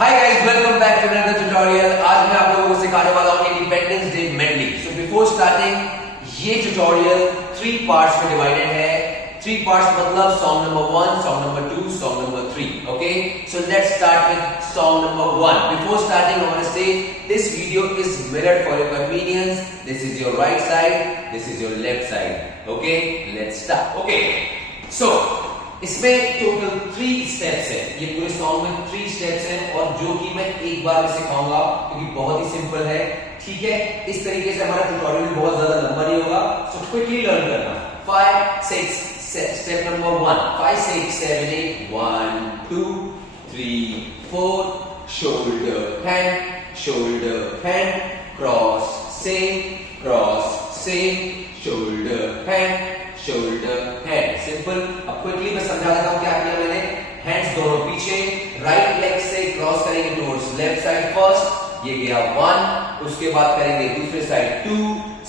Hi guys, welcome back to another tutorial. आज मैं आप लोगों को सिखाने वाला हूं independence day medley. So before starting, ये ट्यूटोरियल 3 पार्ट्स में डिवाइडेड है। 3 पार्ट्स मतलब song number 1, song number 2, song number 3। Okay, so let's start with song number 1। Before starting, I want to say this video is mirrored for your convenience. This is your right side, this is your left side. Okay, let's start. Okay, so इसमें total 3 steps है। ये पूरे song में 3 steps हैं और जो कि मैं एक बार में सिखाऊंगा क्योंकि बहुत ही सिंपल है। ठीक है, इस तरीके से हमारा ट्यूटोरियल भी बहुत ज्यादा लंबा नहीं होगा। सो क्विकली लर्न करना। 5 6 step number 1, 5 6 7 8 1 2 3 4 shoulder hand cross same shoulder hand. Simple. अब क्विकली मैं समझा देता हूं क्या किया मैंने। हैंड्स दोनों पीछे, राइट लेग से क्रॉस करेंगे टुवर्ड्स लेफ्ट साइड फर्स्ट, ये गया 1। उसके बाद करेंगे दूसरे साइड 2।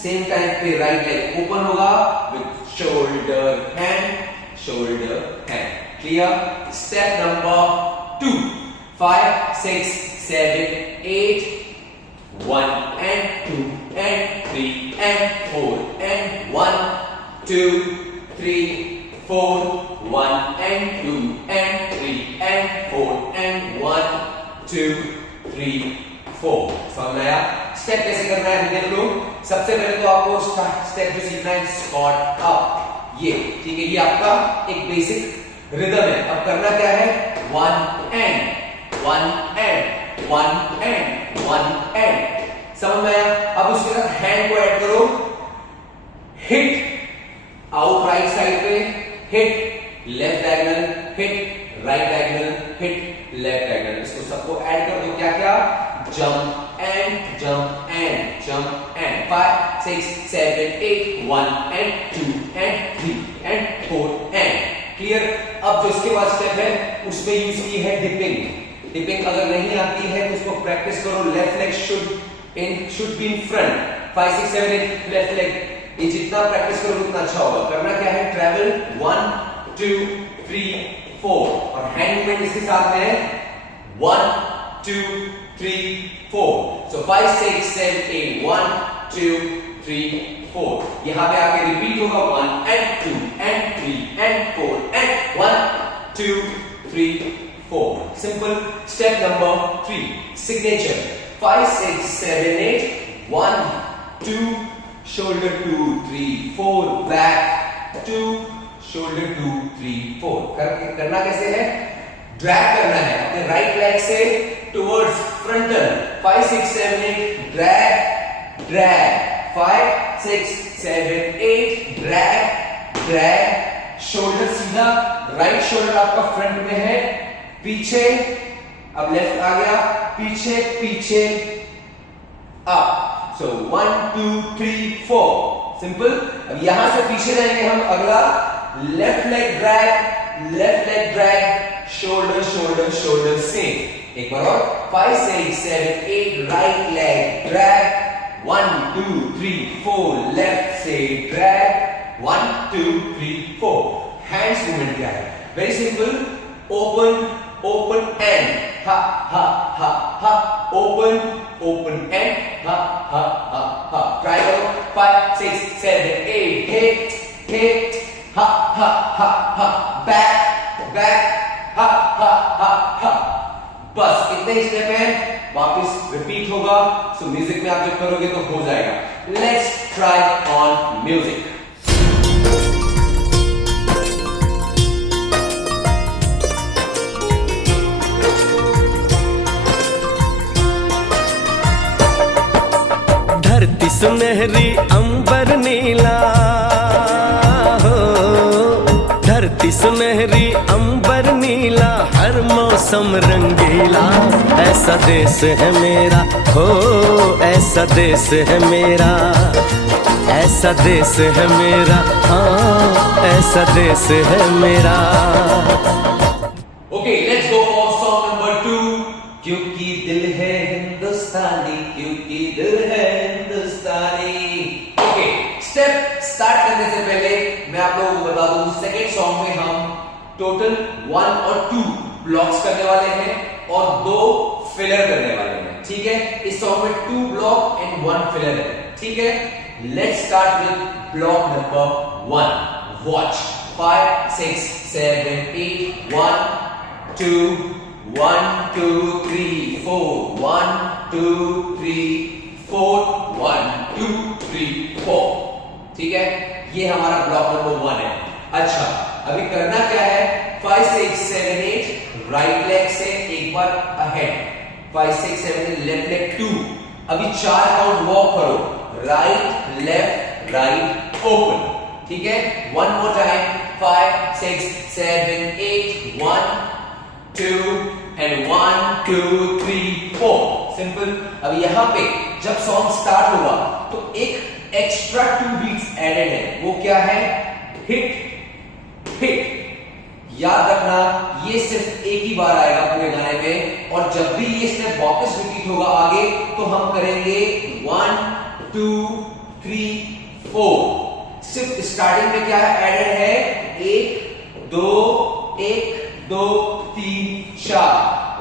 सेम टाइम पे राइट लेग ओपन होगा with shoulder hand. Clear? Step number 2, 5 6 7 8 1 and 2 and 3 and 4 and 1 2 3 4 1 and 2 and 3 and 4 and 1 2 3 4। समझ में आया? स्टेप कैसे करना है देख लो। सबसे पहले तो आपको स्टेप जो सीखना है स्क्वाट अप, ये ठीक है। ये आपका एक बेसिक रिदम है। अब करना क्या है, 1 and 1 and 1 and 1 and। समझ में आया? अब उसके साथ हैंड को ऐड करो। हिट आउट राइट साइड पे, hit left diagonal, hit right diagonal, hit left diagonal. इसको सबको ऐड कर दो। क्या क्या? Jump and jump and jump and. 5 6 7 8 1 and 2 and 3 and 4 and। Clear? अब जो इसके बाद स्टेप है उसमें यूज की है डिपिंग। अगर नहीं आती है तो उसको प्रैक्टिस करो। Left leg should be in front। 5 6 7 8 left leg. ये जितना प्रैक्टिस करोगे उतना अच्छा होगा। करना क्या है, ट्रैवल 1 2 3 4 और हैंड मूवमेंट इसके साथ में है 1 2 3 4। सो 5 6 7 8 1 2 3 4। यहां पे आके रिपीट होगा 1 and 2 and 3 and 4 and 1 2 3 4। Simple. Step number 3, signature. 5 6 7 8 1 2 shoulder 2 3 4 back 2 shoulder 2 3 4। करना कैसे है, ड्रैग करना है अपने राइट लेग से towards frontal. 5 6 7 8 drag 5 6 7 8 drag. Shoulder सीधा, राइट शोल्डर आपका फ्रंट में है, पीछे। अब लेफ्ट आ गया, पीछे अप। सो 1 2 3 4। सिंपल। अब यहां से पीछे जाएंगे हम। अगला लेफ्ट लेग ड्रैग शोल्डर से। एक बार और। 5 6 7 8 राइट लेग ड्रैग 1 2 3 4 लेफ्ट से ड्रैग 1 2 3 4। हैंड्स मूवमेंट क्या है, वेरी सिंपल। ओपन एंड हा ओपन एंड हा। ट्राई करो। 5 6 7 8 हिट हा बैक हा। बस इतने ही स्टेप है, वापस रिपीट होगा। सो म्यूजिक में आप जब करोगे तो हो जाएगा। Let's try on music. धरती सुनहरी अंबर नीला हो, धरती सुनहरी अंबर नीला, हर मौसम रंगीला। ऐसा देश है मेरा हो, ऐसा देश है मेरा, ऐसा देश है मेरा, हाँ ऐसा देश है मेरा। Okay, let's go for song number 2। क्योंकि दिल है हिंदुस्तानी, क्योंकि दिल है हिंदुस्तानी। ओके, स्टेप स्टार्ट करने से पहले मैं आप लोगों को बता दूं, सेकेंड सॉन्ग में हम टोटल 1 और 2 ब्लॉक्स करने वाले हैं और 2 फिलर करने वाले हैं, ठीक है। इस सॉन्ग में 2 ब्लॉक एंड 1 फिलर है, ठीक है। Let's start with block number 1। Watch 5 6 7 8 1 2 1 2 3 4 1 2 3 4 1 2 3 4, ठीक है। ये हमारा ब्लॉक नंबर 1 है। अच्छा, अभी करना क्या है, 5 6 7 8 राइट लेग से एक बार अहेड, 5 6 7 8 लेफ्ट लेग 2। अभी 4 काउंट वॉक करो, राइट लेफ्ट राइट ओपन, ठीक है। 1 मोर टाइम, 5 6 7 8 1 2 एंड 1 2 3 4, सिंपल। अब यहां पे जब सॉन्ग स्टार्ट होगा तो एक एक्स्ट्रा 2 बीट्स एडेड है, वो क्या है, हिट हिट। याद रखना, ये सिर्फ एक ही बार आएगा पूरे गाने में, और जब भी ये स्टेप वापस रिपीट होगा आगे तो हम करेंगे 1 2 3 4। सिर्फ स्टार्टिंग में क्या एडेड है, 1 2 1 2 3 4,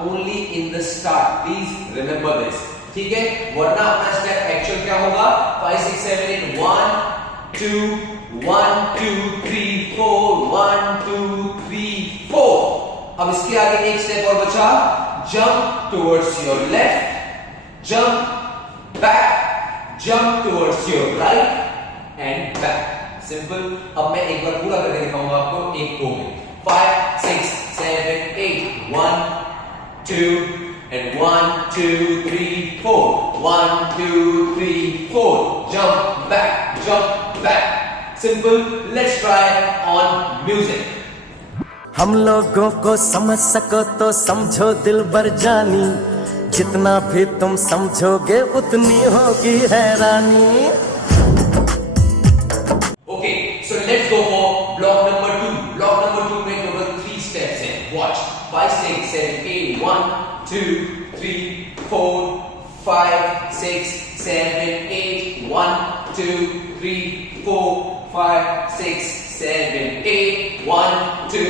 only in the start, please remember this, ठीक है। वरना अपना स्टेप एक्चुअल क्या होगा, 5 6 7 8 1 2 1 2 3 4 1 2 3 4। अब इसके आगे एक स्टेप और बचा, jump towards your left, jump back, jump towards your right and back, simple. अब मैं एक बार पूरा करके दिखाऊंगा आपको एक को में, 5 6 7 8 1 2 and 1 2 3 4 1 2 3 4, jump back, simple. Let's try on music. हम लोगों को समझ सको तो समझो दिल भर जानी, जितना भी तुम समझोगे उतनी होगी हैरानी। Okay, so let's go for block number 2. Block number 2 में total 3 steps हैं. Watch, 5 6 7 8 1 2 3 4 5 6 7 8 1 2 3 4 5 6 7 8 1 2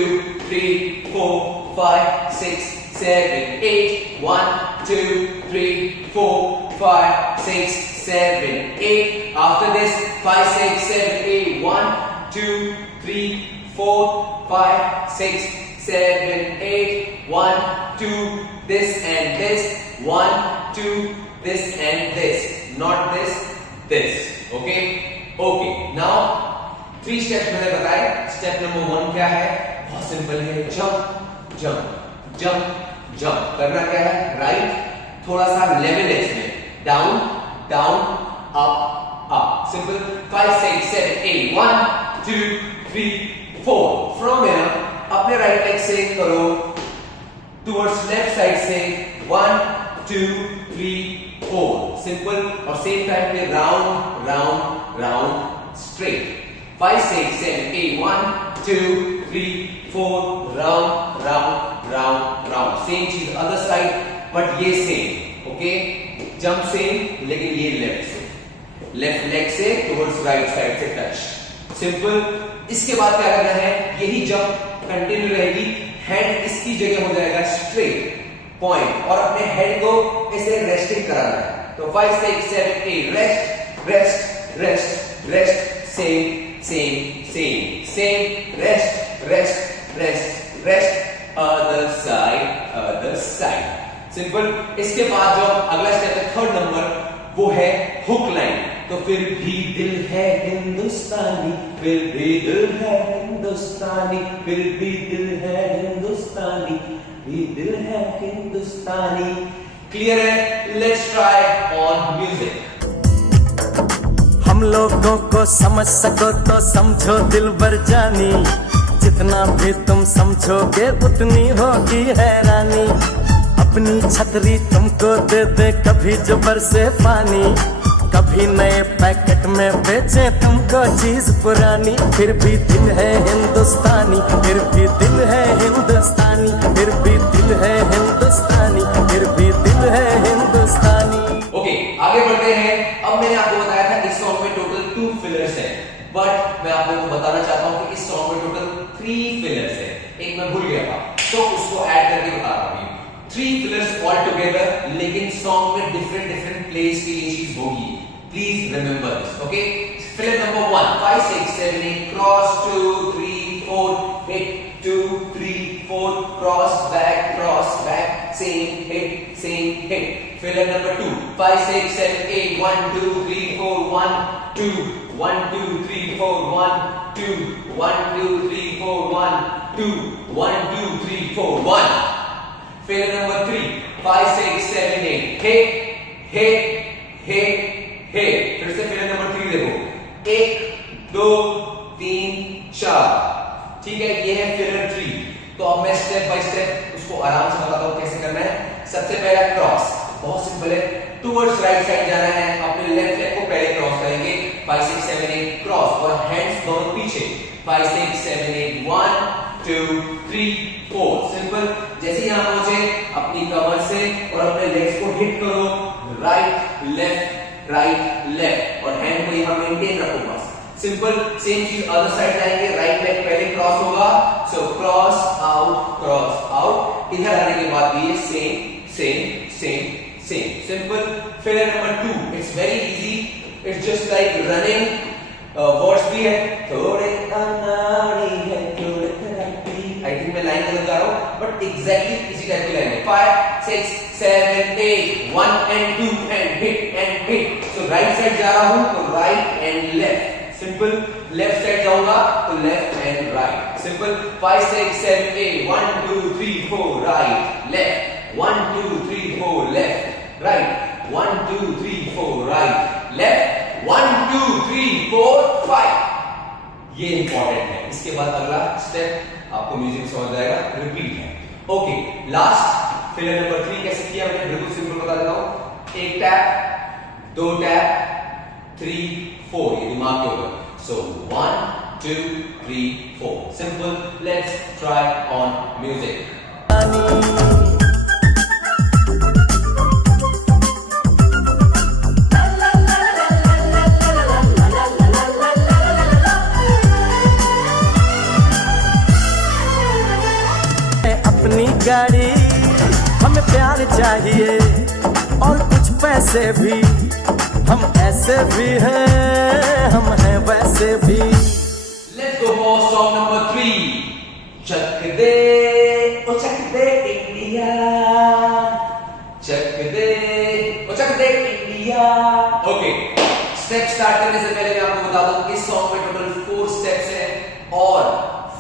3 4 5 6 7 8 1 2 3 4 5 6 7 8. After this, 5 6 7 8 1 2 3 4 5 6 7 8 1 2 this and this 1 2 this and this, not this. Okay, now 3 steps मैंने बताए। स्टेप नंबर 1 क्या है, बहुत सिंपल है, जंप जंप जंप जंप। करना क्या है, राइट थोड़ा सा लेवल है इसमें, down down up up, simple. 5 6 7 8 1 2 3 4। From here अपने राइट लेग से करो टुवर्ड्स लेफ्ट साइड से 1 2 3 4, सिंपल। और सेम टाइम पे round round round straight, 5 6 7 8 1 2 3 4 round round round round. Same चीज अदर साइड, बट ये सेम, ओके। जंप सेम, लेकिन ये लेफ्ट से, लेफ्ट लेग से टुवर्ड्स राइट साइड से टच, सिंपल। इसके बाद क्या करना है, यही जंप कंटिन्यू रहेगी, हेड इसकी जगह हो जाएगा स्ट्रेट पॉइंट, और अपने हेड को ऐसे रेस्टिंग कराना है। तो 5 6 7 8 rest rest rest rest, same same same same, rest rest rest rest, other side, simple. इसके बाद जो अगला स्टेप है, थर्ड नंबर, वो है हुक लाइन। तो फिर भी दिल है हिंदुस्तानी, फिर भी दिल है हिंदुस्तानी, फिर भी दिल है हिंदुस्तानी, भी दिल है हिंदुस्तानी। क्लियर है? Let's try on music. हम लोगों को समझ सको तो समझो दिल भर जानी, जितना भी तुम समझोगे उतनी होगी हैरानी। अपनी छतरी तुमको दे दे कभी जो बरसे पानी, कभी नए पैकेट में बेचे तुमको चीज पुरानी। फिर भी दिल है हिंदुस्तानी, फिर भी दिल है हिंदुस्तानी, फिर भी दिल है हिंदुस्तानी, फिर भी दिल है हिंदुस्तानी। ओके, आगे बढ़ते हैं। अब मैंने आपको बताया था इस सॉन्ग में टोटल 2 फिलर्स हैं, बट मैं आप लोगों को बताना चाहता हूं कि इस सॉन्ग में टोटल 3 फिलर्स हैं। एक मैं भूल गया था, तो उसको ऐड करके बता रहा हूं। 3 फिलर्स ऑल टुगेदर टुगेदर, लेकिन सॉन्ग में डिफरेंट डिफरेंट प्लेस की ये चीज होगी. Please remember this. Okay, fill number 1 5 6 7 8 cross 2 3 4 hit 2 3 4 cross back same hit. Fill number 2 5 6 7 8 1 2 3 4 1 2 1 2 3 4 1 2 1 2 3 4 1 2 1 2 3 4 1. Fill number 3 5 6 7 8 hit. फिर से फिल नंबर 3 देखो 1 2 3 4. ठीक है, ये है फिलर 3. तो अब मैं स्टेप बाय स्टेप उसको आराम से बताता हूं कैसे करना है. सबसे पहला क्रॉस, बहुत सिंपल है. टुवर्ड्स राइट साइड जाना है, अपने लेफ्ट लेग को पहले क्रॉस करेंगे 5 6 7 8 क्रॉस, और हैंड्स दोनों पीछे 5 6 7 8 1 2 3 4. सिंपल. जैसे यहां पहुंचे अपनी कमर से और अपने लेग्स को हिट करो, राइट लेफ्ट और हैंड को यहां मेंटेन रखो बस. सिंपल. सेम चीज अदर साइड जाएंगे, राइट लेग पहले क्रॉस होगा, सो क्रॉस आउट. इधर आने के बाद भी ये same. Simple. Filler number 2, it's very easy. It's just like running. Words भी है, थोड़े अनाड़ी है थोड़े खराटी. आई थिंक मैं लाइन गलत गा रहा हूं, बट एग्जैक्टली इसी टाइप की लाइन है. 5 6 7 8 1 and 2 and hit. So right side जा रहा हूं तो right and left. Simple. Left side जाऊंगा तो left and right. Simple. 5 6 7 8 1 2 3 4 right left 1 2 3 4 left right 1 2 3 4 right left 1 2 3 4 5. ये इंपॉर्टेंट है. इसके बाद अगला स्टेप आपको म्यूजिक समझ जाएगा, रिपीट है. ओके, लास्ट फिलर नंबर 3 कैसे किया मैंने बिल्कुल सिंपल बता देता हूं. 1 टैप 2 टैप 3 4, ये दिमाग के ऊपर. So 1 2 3 4. Simple. Let's try on music. अपनी गाड़ी, हमें प्यार चाहिए और कुछ पैसे भी. हम ऐसे भी हैं, हम हैं वैसे भी. Let's go for song number 3. Chak they India, Chak they India. Okay, step start करने से पहले मैं आपको बता दूं कि इस सॉन्ग में टोटल 4 स्टेप्स हैं, और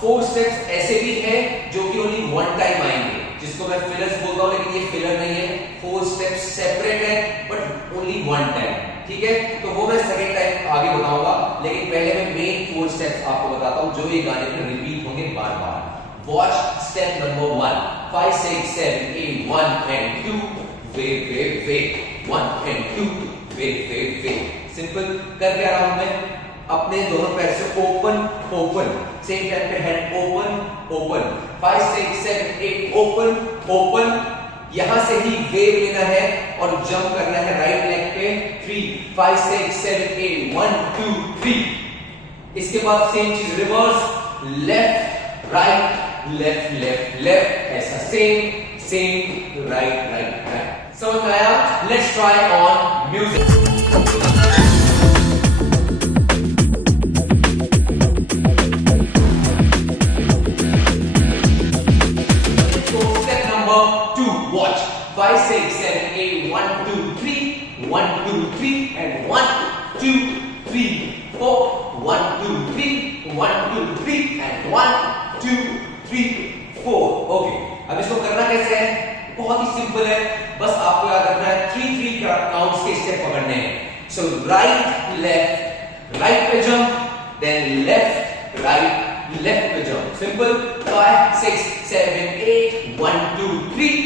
4 स्टेप्स ऐसे भी हैं जो कि ओनली वन टाइम आएंगे, जिसको मैं फिलर्स बोलता हूं, लेकिन ये फिलर नहीं है. 4 स्टेप्स सेपरेट है बट ओनली वन टाइम. ठीक है, तो वो मैं सेकंड टाइम आगे बताऊंगा, लेकिन पहले मैं मेन 4 स्टेप्स आपको बताता हूं जो ये गाने में रिपीट होंगे बार बार. Watch step number 1 5 6 7 8 1 and 2 wait 1 and 2 wait. Simple. कर क्या रहा हूं मैं, अपने दोनों पैर से ओपन सेम टाइम पे हैंड ओपन 5 6 7 8 ओपन. यहां से ही वेव लेना है और जंप करना है राइट लेग पे 3 5 6 7 8 1 2 3. इसके बाद सेम चीज रिवर्स, लेफ्ट राइट ऐसा सेम राइट. समझ में आया? Let's try on music. Watch 5 6 7 8 1 2 3 1 2 3 and 1 2 3 4 1 2 3 1 2 3 and 1 2 3 4. Okay, अब इसको करना कैसे है? बहुत ही सिंपल है, बस आपको याद रखना है 3 काउंट्स के स्टेप पकड़ने हैं. सो राइट लेफ्ट, राइट पे जंप, देन लेफ्ट राइट पे jump. Simple. 5 6 7 8 1 2 3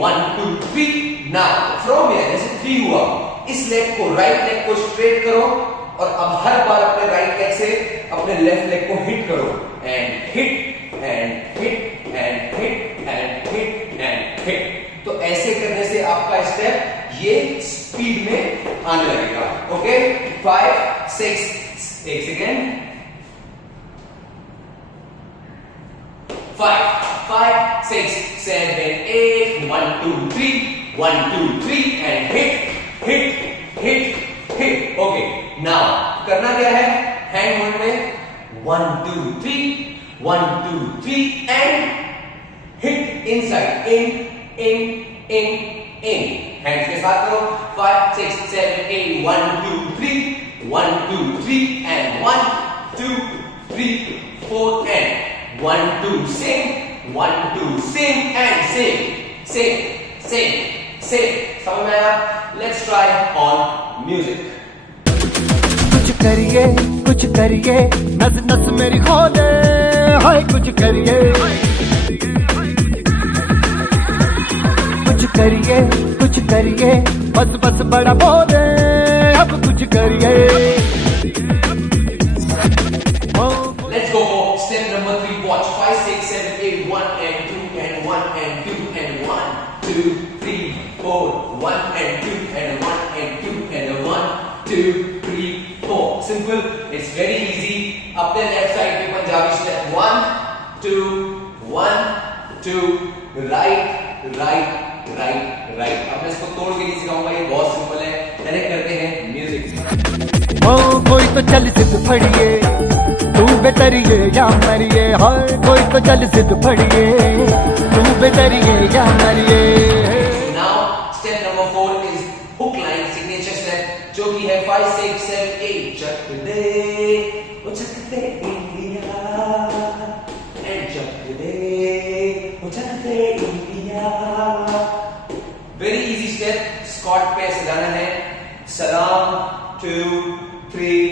1 2 3. Now from here जैसे 3 हुआ, इस लेग को राइट लेग को स्ट्रेट करो और अब हर बार अपने राइट लेग से अपने लेफ्ट लेग को हिट करो and hit and hit and hit and hit and hit. तो ऐसे करने से आपका स्टेप ये स्पीड में आने लगेगा. ओके, 5 6 एक second 5 6 7 8 1 2 3 1 2 3 and hit. Okay, now करना क्या है? हैंड होल्ड में 1 2 3 1 2 3 and hit inside, in. Hands के साथ करो. 5 6 7 8 1 2 3 1 2 3 and 1 2 3 4 and 1 2 same 1 2 same and same. समझ में आया? Let's try on music. कुछ करिए नस नस मेरी खोले हाय कुछ करिए बस बड़ा बोले अब कुछ करिए Let's go for step number 3. Watch 5 6 7 8 1 and 2 and 1 and 2 and 1 2 3 4 1 and 2 and 1 and 2 and 1 2 3 4. Simple. It's very easy. अपने left side पे पंजाबी step 1 2 1 2 right. अब मैं इसको तोड़ के नहीं सिखाऊंगा, ये बहुत सिंपल है. डायरेक्ट करते हैं म्यूजिक. कोई तो चल जिद फड़िए तू बेतरिए या मरिए हाय कोई तो चल जिद फड़िए तू बेतरिए या मरिए. Now step number 4 is hook line signature step, जो कि है 5 6 7 8 चक दे India and Chak they India. Very easy step. स्कॉट पे ऐसे जाना है. सलाम 2 3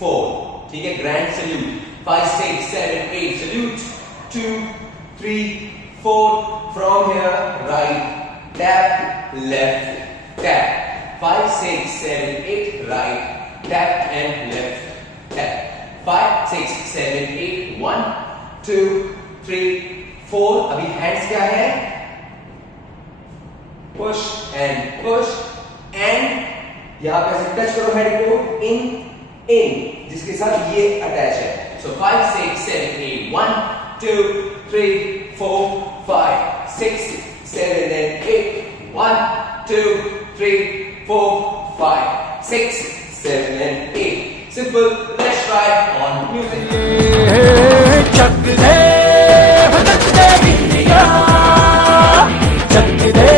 4. ठीक है. Grand salute 5 6 7 8 salute 2 3 4. From here right tap left tap 5 6 7 8 right tap and left tap 5 6 7 8 1 2 3 4. अभी हैंड्स क्या है? पुश एंड यहां पे टच करो हेड को इन जिसके साथ ये अटैच है. सो 5 6 7 8 1 2 3 4 5 6 7 8 1 2 3 4 5 6 7 8. Simple. Let's try on music. Chak they India Chak they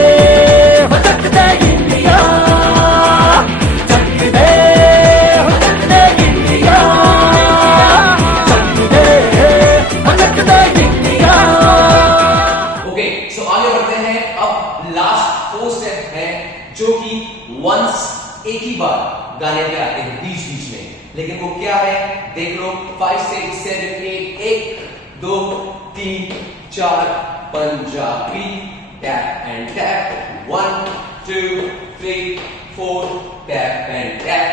India Chak they India Chak they India. Okay, so आगे बढ़ते हैं. अब लास्ट 4 स्टेप है जो कि वंस एक ही बार गाने पे आते हैं बीच में, लेकिन वो क्या है देख लो. 5 6 7 8 1 2 3 4 Punjabi tap and tap 1 2 3 4 tap and tap.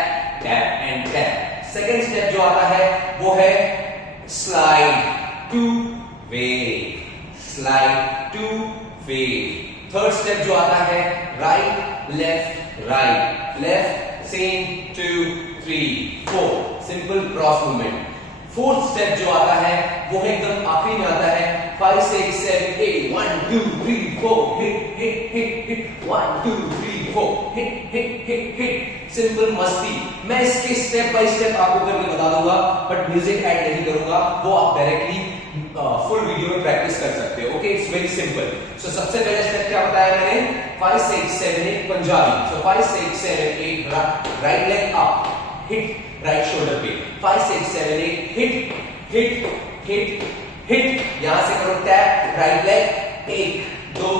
Second step जो आता है वो है slide to wave. Third step जो आता है right left same 2 3 4. Simple cross movement. Fourth step जो आता है वो एकदम आखिरी में आता है. 5 6 7 8 1 2 3 4 hit 1 2 3 4 hit. सिंपल मस्ती. मैं इसके स्टेप बाय स्टेप आपको करके बता दूंगा, बट म्यूजिक ऐड नहीं करूंगा. वो आप डायरेक्टली फुल वीडियो में प्रैक्टिस कर सकते हो. Okay, it's very simple. So सबसे पहले स्टेप क्या बताया मैंने? 5 6 7 8 पंजाबी. सो 5 6 7 8 right leg up hit right shoulder पे. 5 6 7 8 हिट. यहां से करो tap right leg 1 2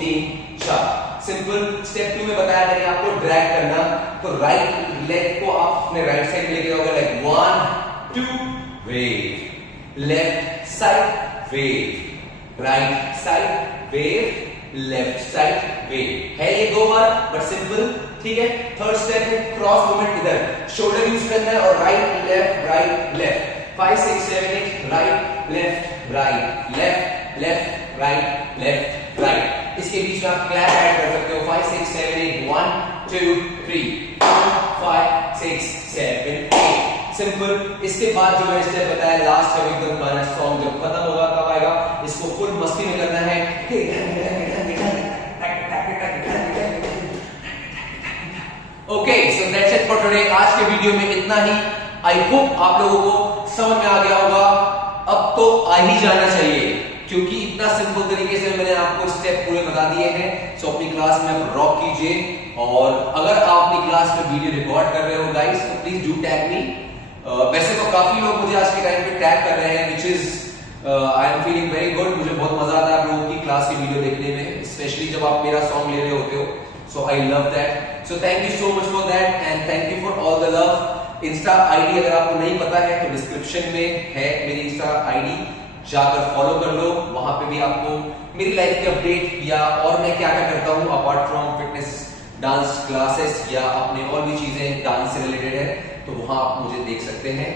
3 4. Simple. Step 2 में बताया मैंने आपको ड्रैग करना, तो राइट लेग को आप अपने राइट साइड लेके जाओगे like 1 2 wave. Left side wave, right side wave, left side wave. है ये 2 बार बट सिंपल. ठीक है. थर्ड स्टेप है क्रॉस मूवमेंट. इधर शोल्डर यूज करना है और right left 5 6 7 8 right left left right right. इसके बीच में आप क्लैप ऐड कर सकते हो. 5 6 7 8 1 2 3 4 5 6 7 8. सिंपल. इसके बाद जो मैं स्टेप बताया लास्ट, जब एकदम गाना सॉन्ग जब खत्म होगा तब आएगा. इसको फुल मस्ती में करना है. Okay, so that's it for today. आज के वीडियो में इतना ही। आई होप आप लोगों को समझ में आ गया होगा। अब तो आ ही जाना चाहिए, क्योंकि इतना सिंपल तरीके से मैंने आपको स्टेप पूरे बता दिए हैं। सो अपनी क्लास में आप रॉक कीजिए, और अगर आप अपनी क्लास में वीडियो रिकॉर्ड कर रहे हो गाइस, तो प्लीज डू टैग मी। वैसे तो काफी लोग मुझे आज के टाइम पे टैग कर रहे हैं, which is I am feeling very good. मुझे बहुत मजा आता है आप लोगों की क्लास की वीडियो देखने में, स्पेशली जब आप मेरा सॉन्ग ले रहे होते हो। So I love that. So thank you so much for that, and thank you for all the love. Insta ID अगर आपको नहीं पता है तो डिस्क्रिप्शन में है मेरी इंस्टा आईडी, जाकर फॉलो कर लो। वहां पे भी आपको मेरी लाइफ के अपडेट या और मैं क्या क्या करता हूं apart from fitness, dance classes या अपने और भी चीजें डांस से रिलेटेड है, तो वहां आप मुझे देख सकते हैं।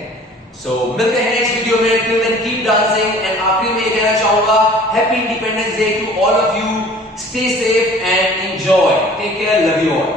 सो मिलते हैं नेक्स्ट वीडियो में। Till then keep dancing. And आखिरी में ये कहना चाहूंगा, happy independence day to all of you. Stay safe and enjoy. Take care, love you all.